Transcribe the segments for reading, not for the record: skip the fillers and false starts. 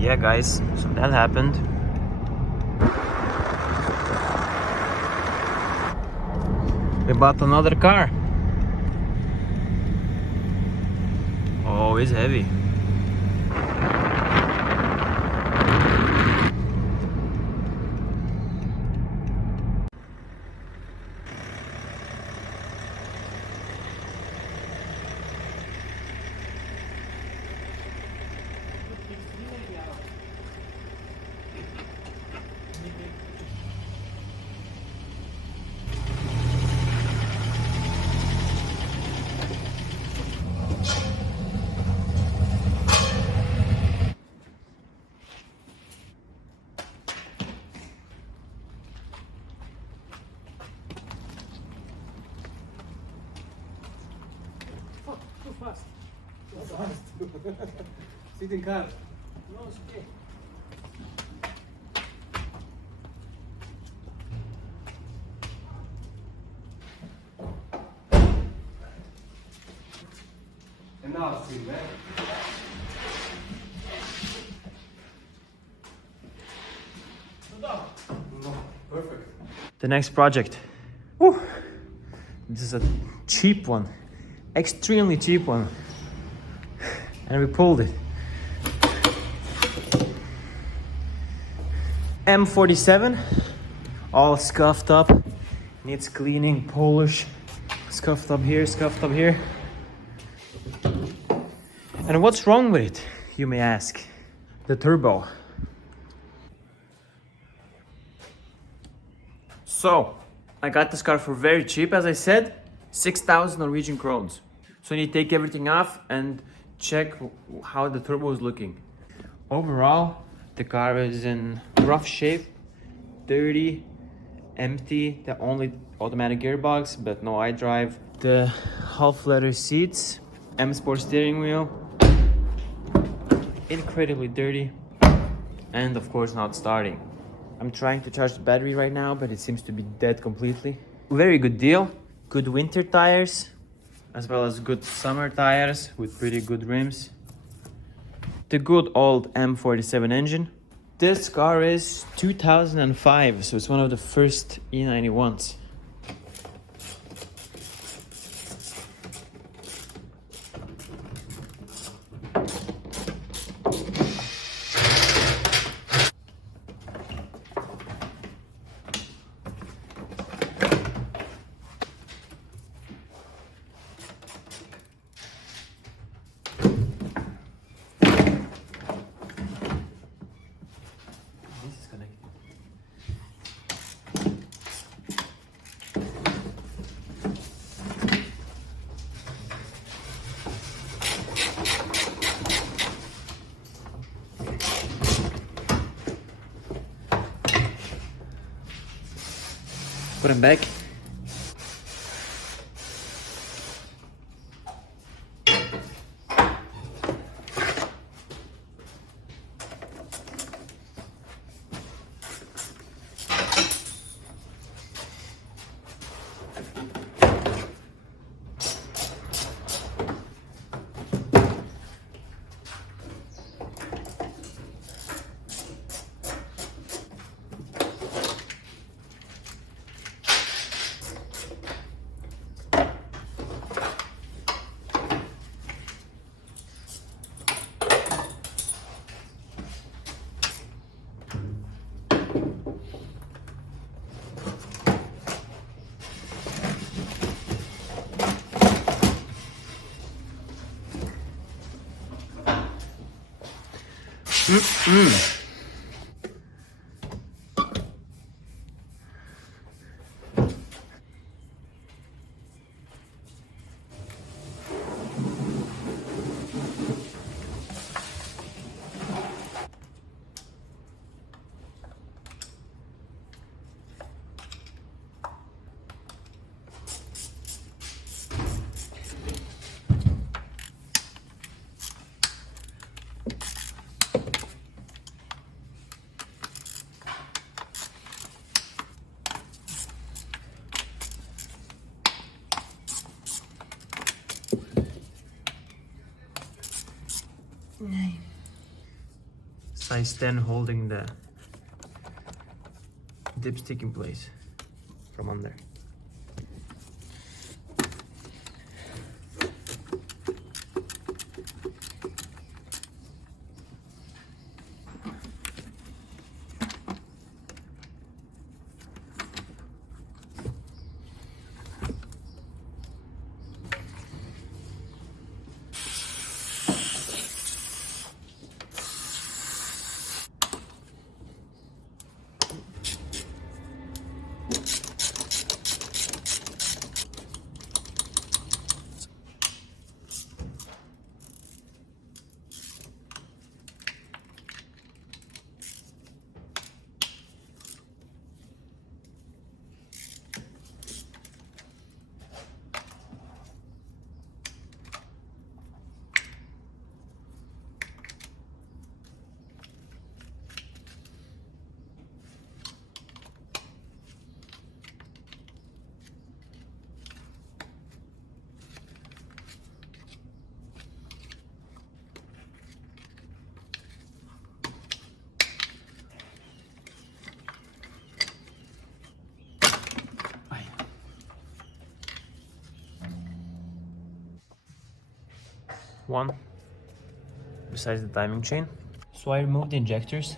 Yeah guys, so that happened. We bought another car. Oh, it's heavy. Too fast. Too fast. Sit in car. No, it's okay. And now see, man. No, perfect. The next project. Whew. This is a cheap one. Extremely cheap one. And we pulled it. M47. All scuffed up. Needs cleaning, polish. Scuffed up here, scuffed up here. And what's wrong with it, you may ask? The turbo. So, I got this car for very cheap, as I said, 6,000 Norwegian krones. So you need to take everything off and check how the turbo is looking. Overall, the car is in rough shape, dirty, empty, the only automatic gearbox, but no iDrive. The half leather seats, M Sport steering wheel, incredibly dirty, and of course not starting. I'm trying to charge the battery right now, but it seems to be dead completely. Very good deal. Good winter tires, as well as good summer tires with pretty good rims. The good old M47 engine. This car is 2005, so it's one of the first E91s. Put him back. size 10 holding the dipstick in place from under. One besides the timing chain. So I removed the injectors.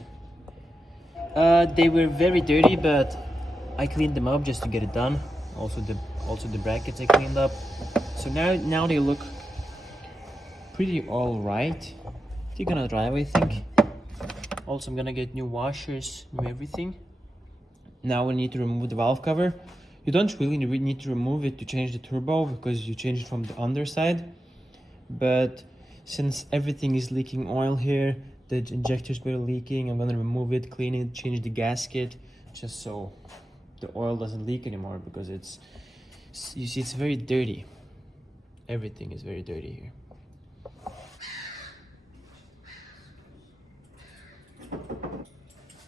They were very dirty, but I cleaned them up just to get it done. Also the brackets I cleaned up. So now they look pretty all right. They're gonna dry, I think. Also, I'm gonna get new washers, new everything. Now we need to remove the valve cover. You don't really need to remove it to change the turbo because you change it from the underside. But since everything is leaking oil here, the injectors were leaking, I'm gonna remove it, clean it, change the gasket, just so the oil doesn't leak anymore, because you see, it's very dirty. Everything is very dirty here.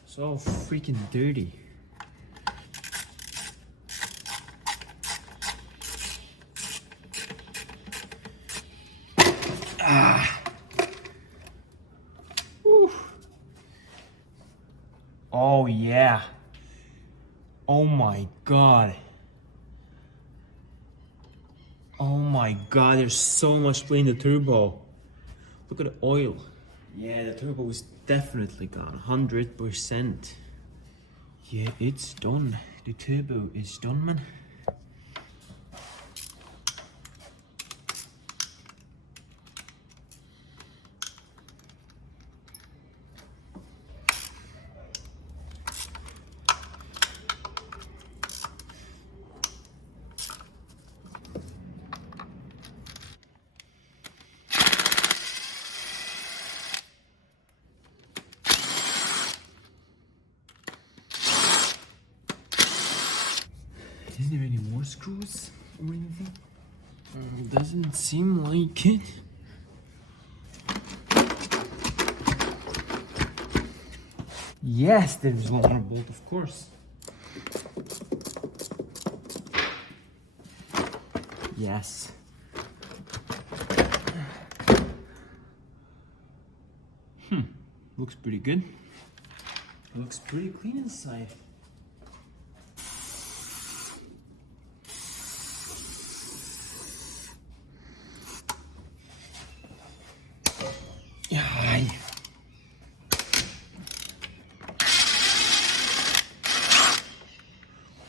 So freaking dirty. Oh yeah. Oh my god. Oh my god, there's so much play in the turbo. Look at the oil. Yeah, the turbo is definitely gone, 100%. Yeah, it's done. The turbo is done, man. Is there any more screws or anything? Doesn't seem like it. Yes, there's one more bolt, of course. Yes. Looks pretty good. Looks pretty clean inside.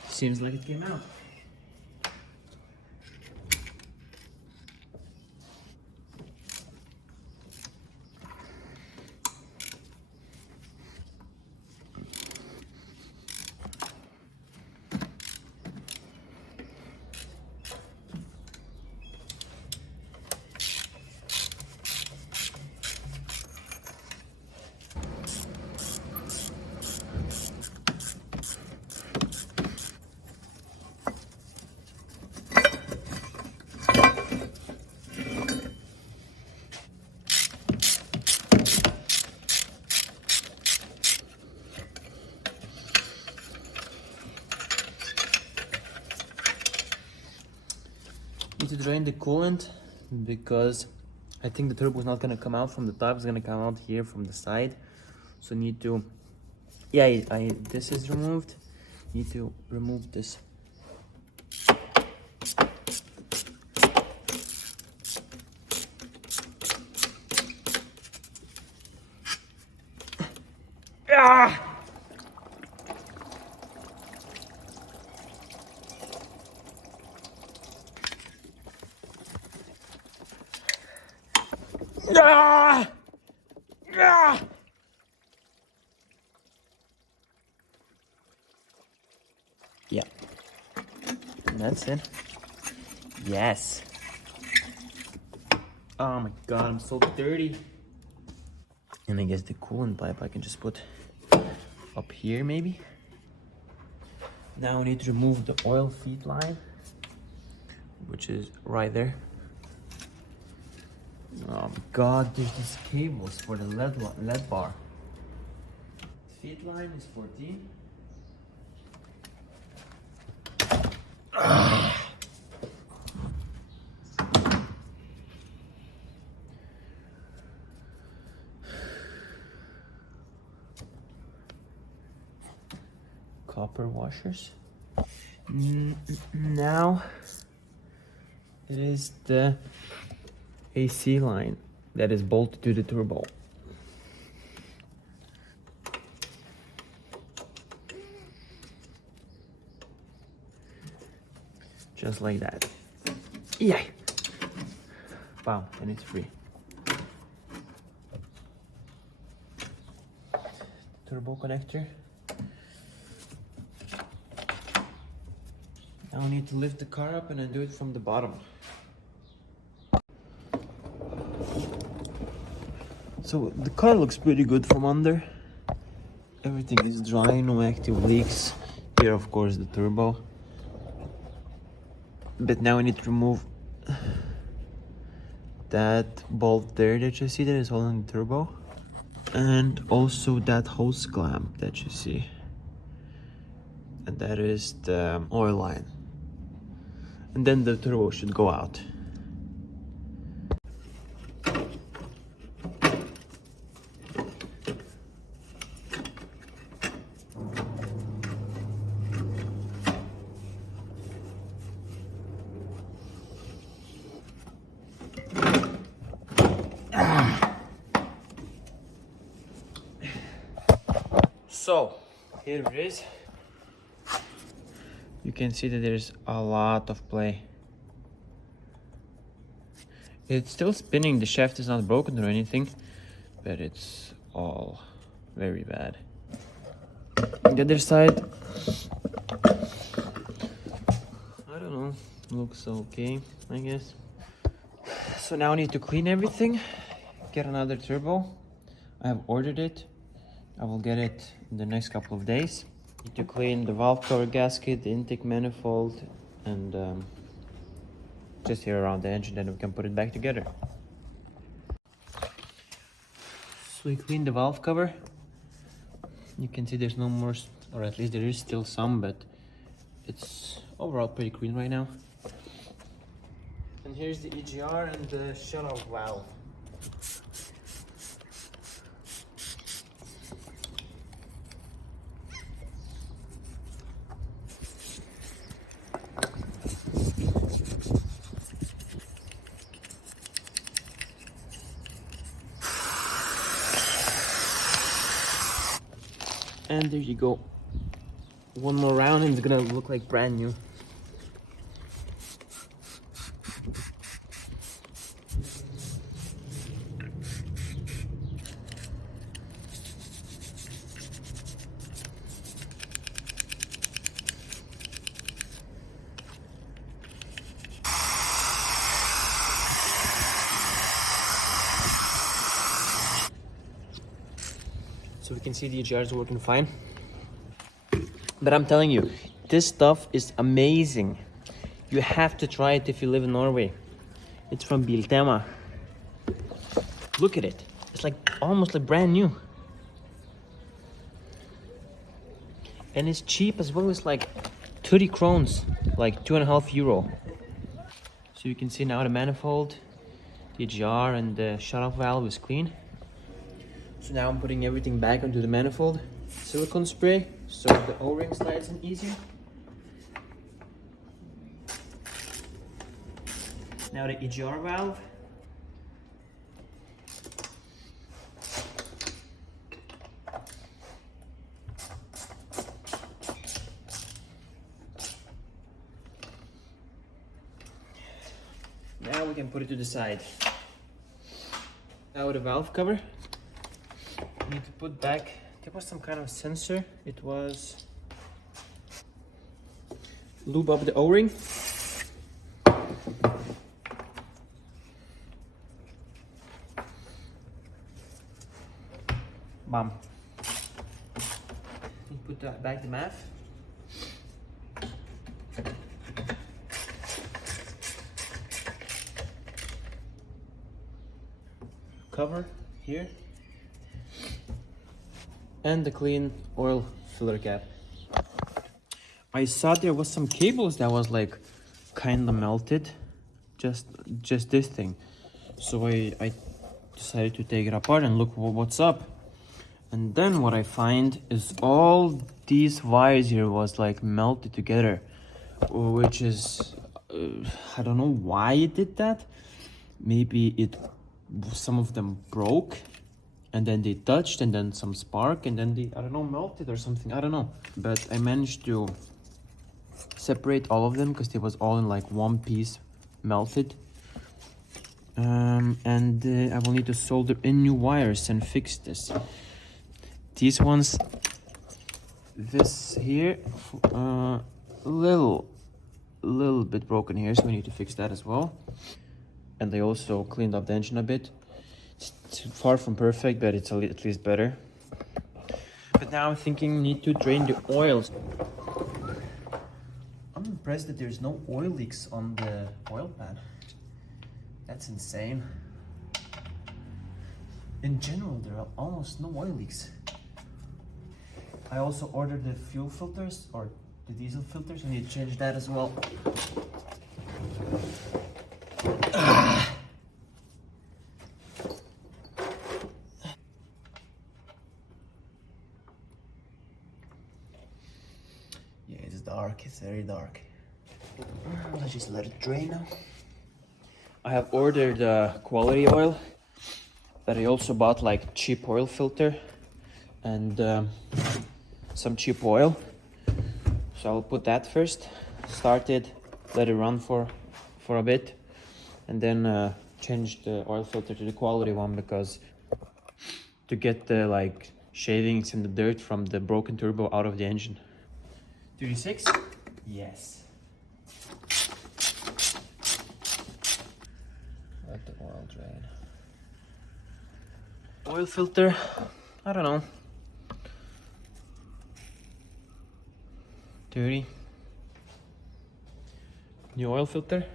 Seems like it came out. Need to drain the coolant because I think the turbo is not gonna come out from the top, it's gonna come out here from the side. So need to, yeah, this is removed. Need to remove this. Ah! Ah! Ah! Yeah. And that's it. Yes. Oh my god, I'm so dirty. And I guess the coolant pipe I can just put up here maybe. Now we need to remove the oil feed line, which is right there. Oh my god, there's these cables for the LED bar. Feed line is 14. Copper washers. Now it is the AC line that is bolted to the turbo. Just like that. Yay! Wow, and it's free. Turbo connector. Now we need to lift the car up and then do it from the bottom. So the car looks pretty good from under. Everything is dry, no active leaks. Here of course the turbo. But now we need to remove that bolt there that you see that is holding the turbo. And also that hose clamp that you see. And that is the oil line. And then the turbo should go out. So, here it is. You can see that there's a lot of play. It's still spinning, the shaft is not broken or anything, but it's all very bad. On the other side, I don't know, looks okay, I guess. So now I need to clean everything, get another turbo. I have ordered it. I will get it in the next couple of days. Need to clean the valve cover gasket, the intake manifold, and just here around the engine, then we can put it back together. So we cleaned the valve cover. You can see there's no more, or at least there is still some, but it's overall pretty clean right now. And here's the EGR and the shut-off valve. And there you go. One more round and it's gonna look like brand new. So we can see the EGR is working fine. But I'm telling you, this stuff is amazing. You have to try it if you live in Norway. It's from Biltema. Look at it. It's like almost like brand new. And it's cheap as well. It's like 30 krones, like €2.5. So you can see now the manifold, the EGR and the shut-off valve is clean. So now I'm putting everything back onto the manifold. Silicone spray, so the O-ring slides in easier. Now the EGR valve. Now we can put it to the side. Now the valve cover. I need to put back, there was some kind of sensor. It was lube up the O-ring. Bam. You put that back the MAF. Cover here. And the clean oil filler cap. I saw there was some cables that was like kind of melted. Just this thing. So I decided to take it apart and look what's up. And then what I find is all these wires here was like melted together, which is I don't know why it did that. Maybe some of them broke and then they touched and then some spark and then they, I don't know, melted or something, I don't know. But I managed to separate all of them because they was all in like one piece melted. And I will need to solder in new wires and fix this. These ones, this here, little bit broken here, so we need to fix that as well. And they also cleaned up the engine a bit. It's far from perfect, but it's at least better. But now I'm thinking need to drain the oils. I'm impressed that there's no oil leaks on the oil pan. That's insane. In general, there are almost no oil leaks. I also ordered the fuel filters, or the diesel filters. I need to change that as well. Yeah, it's dark. It's very dark. Let's just let it drain now. I have ordered quality oil, but I also bought like cheap oil filter and some cheap oil. So I'll put that first, start it, let it run for a bit, and then change the oil filter to the quality one, because to get the like shavings and the dirt from the broken turbo out of the engine. 36? Yes. Let the oil drain. Oil filter, I don't know. 30. New oil filter.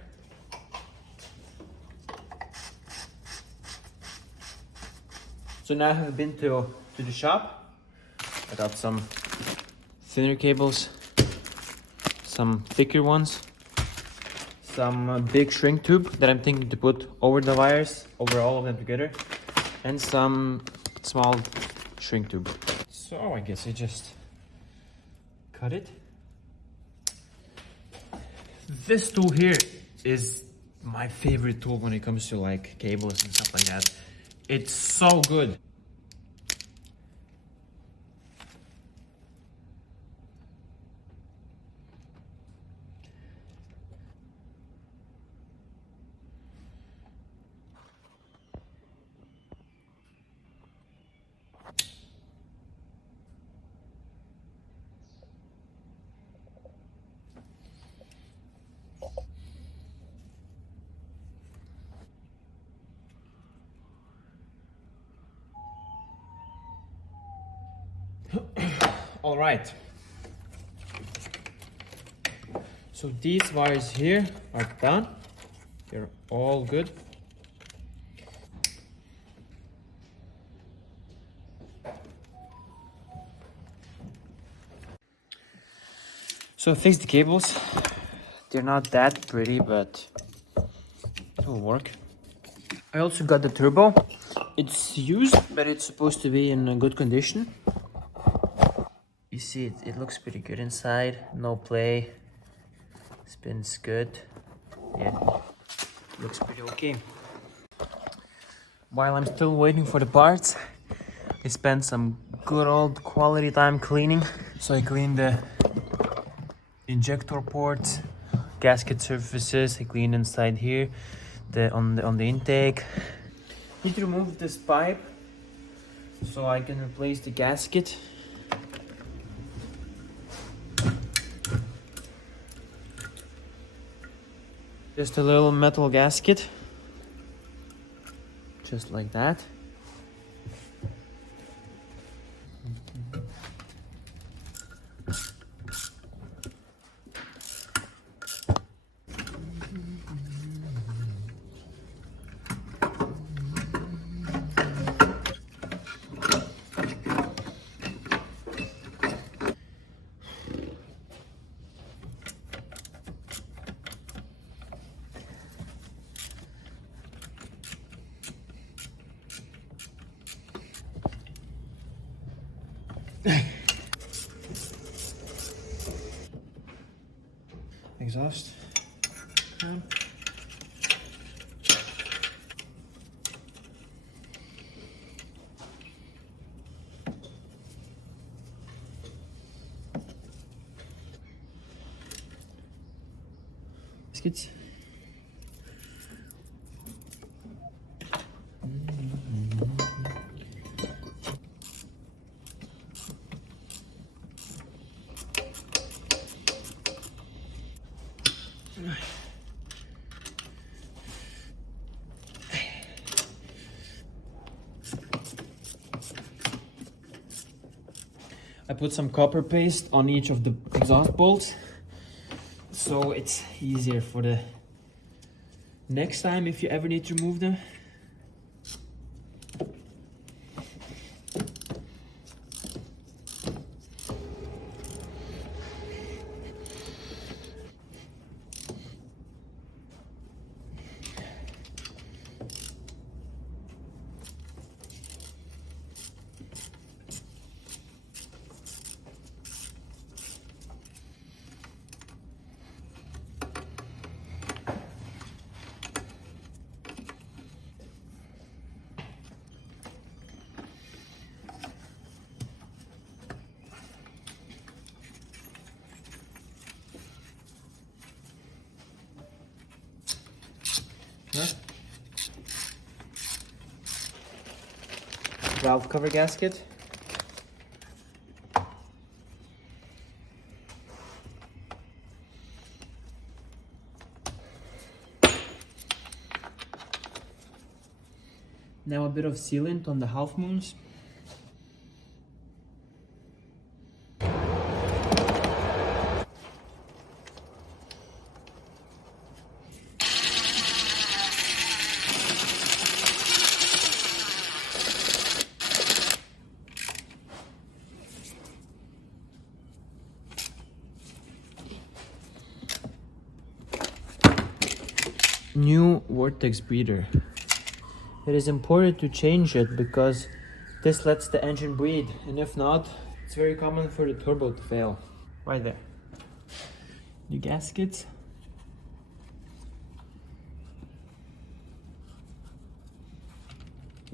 So now I have been to the shop. I got some thinner cables, some thicker ones, some big shrink tube that I'm thinking to put over the wires, over all of them together, and some small shrink tube. So I guess I just cut it. This tool here is my favorite tool when it comes to like cables and stuff like that. It's so good. All right. So these wires here are done. They're all good. So I fixed the cables. They're not that pretty, but it will work. I also got the turbo. It's used, but it's supposed to be in a good condition. You see, it looks pretty good inside. No play. Spins good. Yeah, looks pretty okay. While I'm still waiting for the parts, I spent some good old quality time cleaning. So I cleaned the injector ports, gasket surfaces. I cleaned inside here, on the intake. Need to remove this pipe so I can replace the gasket. Just a little metal gasket, just like that. Exhaust. Biscuits. I put some copper paste on each of the exhaust bolts, so it's easier for the next time if you ever need to remove them. Valve cover gasket. Now a bit of sealant on the half moons. New vortex breather. It is important to change it because this lets the engine breathe, and if not, it's very common for the turbo to fail. Right there. New gaskets.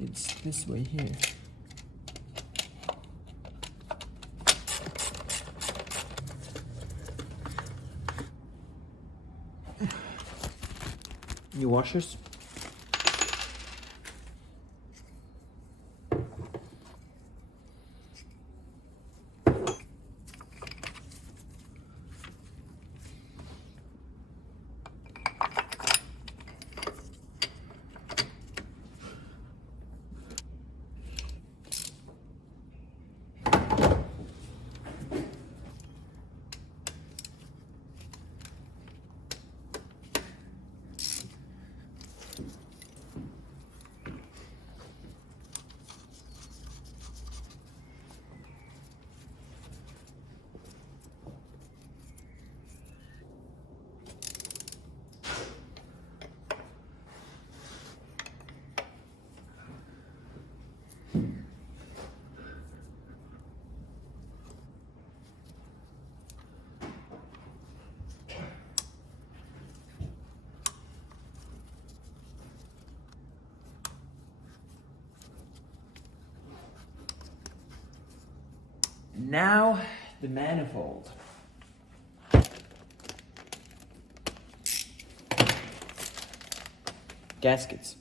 It's this way here. New washers. Now the manifold. Gaskets.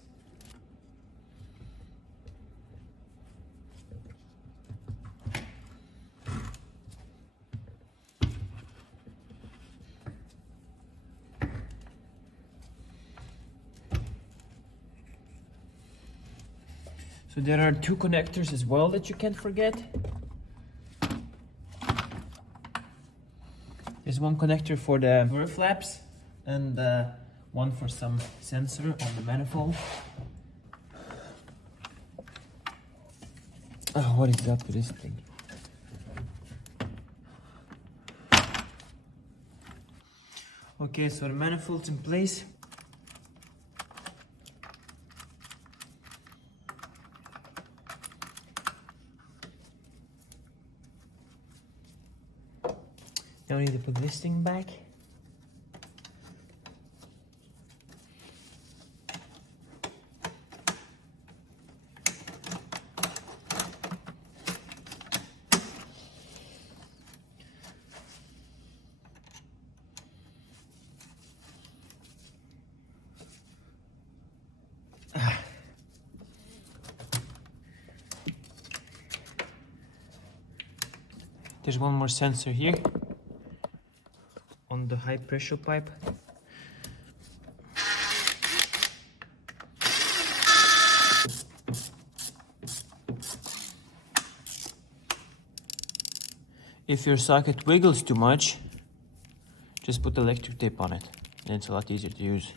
So there are two connectors as well that you can't forget. There's one connector for the door flaps and one for some sensor on the manifold. Oh, what is up with this thing? Okay, so the manifold's in place. Now we need to put this thing back. There's one more sensor here on the high pressure pipe. If your socket wiggles too much, just put electric tape on it, and it's a lot easier to use.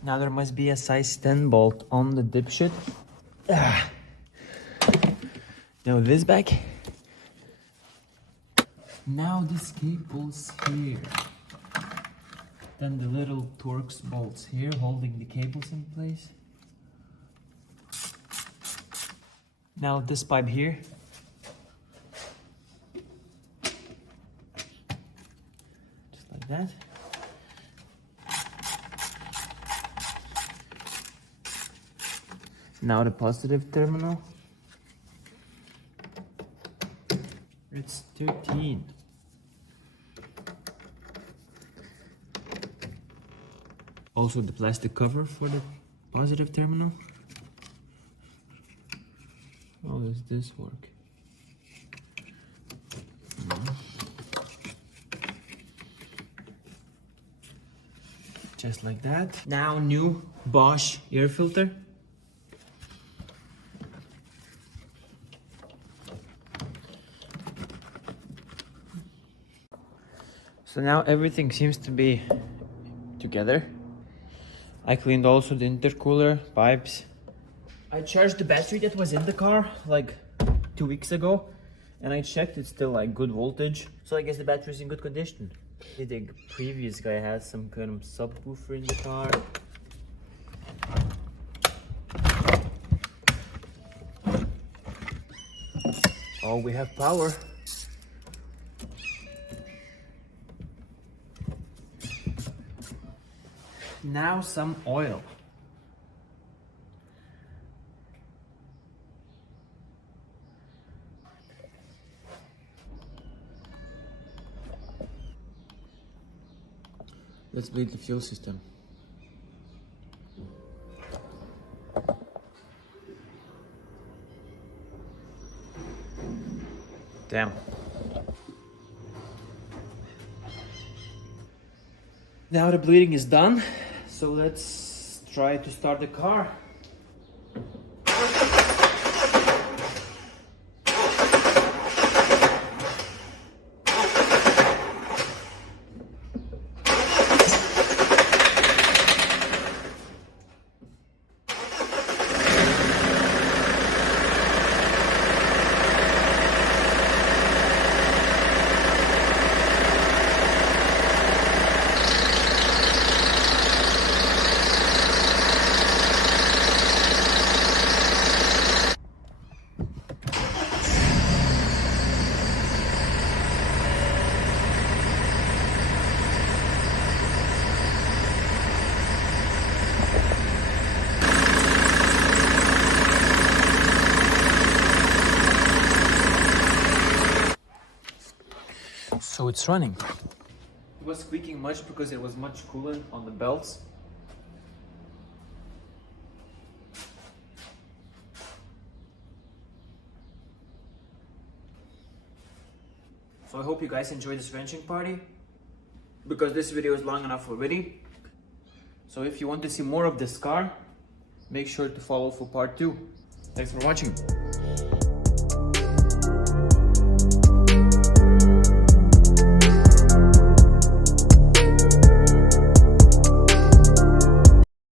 Now there must be a size 10 bolt on the dipshit. Now this back. Now this cable's here. Then the little Torx bolts here holding the cables in place. Now this pipe here. Just like that. Now the positive terminal. It's 13. Also the plastic cover for the positive terminal. How does this work? Just like that. Now new Bosch air filter. So now everything seems to be together. I cleaned also the intercooler pipes. I charged the battery that was in the car like 2 weeks ago, and I checked it's still like good voltage. So I guess the battery is in good condition. The previous guy had some kind of subwoofer in the car. Oh, we have power. Now some oil. Let's bleed the fuel system. Damn. Now the bleeding is done. So let's try to start the car. So it's running. It was squeaking much because it was much coolant on the belts. So I hope you guys enjoyed this wrenching party, because this video is long enough already. So if you want to see more of this car, make sure to follow for part 2. Thanks for watching.